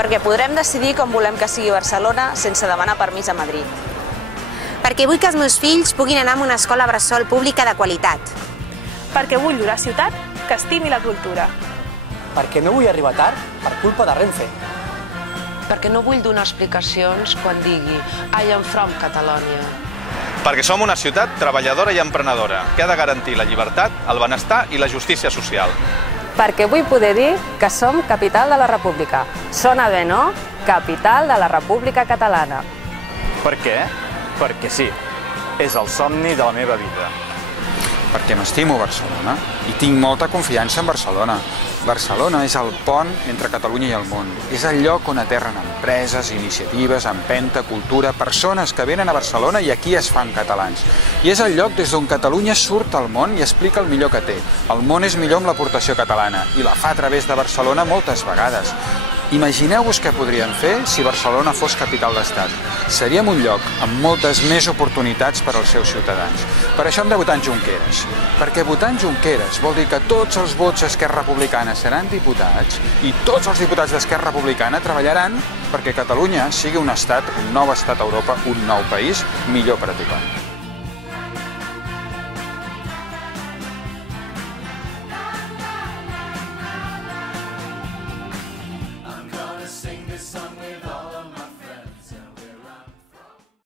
Perquè podrem decidir com volem que sigui Barcelona sense demanar permís a Madrid. Perquè vull que els meus fills puguin anar a una escola bressol pública de qualitat. Perquè vull una ciutat que estimi la cultura. Perquè no vull arribar tard per culpa de Renfe. Perquè no vull donar explicacions quan digui I am from Catalonia. Perquè som una ciutat treballadora i emprenedora, que ha de garantir la llibertat, el benestar i la justícia social. Perquè vull poder dir que som capital de la República. Sona bé, no? Capital de la República Catalana. Per què? Perquè sí, és el somni de la meva vida. Perquè m'estimo Barcelona i tinc molta confiança en Barcelona. Barcelona és el pont entre Catalunya i el món. És el lloc on aterren empreses, iniciatives, empenta, cultura, persones que venen a Barcelona i aquí es fan catalans. I és el lloc des d'on Catalunya surt al món i explica el millor que té. El món és millor amb l'aportació catalana i la fa a través de Barcelona moltes vegades. Imagineu-vos què podríem fer si Barcelona fos capital d'estat. Seríem un lloc amb moltes més oportunitats per als seus ciutadans. Per això hem de votar en Junqueras. Perquè votar en Junqueras vol dir que tots els vots d'Esquerra Republicana seran diputats i tots els diputats d'Esquerra Republicana treballaran perquè Catalunya sigui un estat, un nou estat a Europa, un nou país millor per a tothom.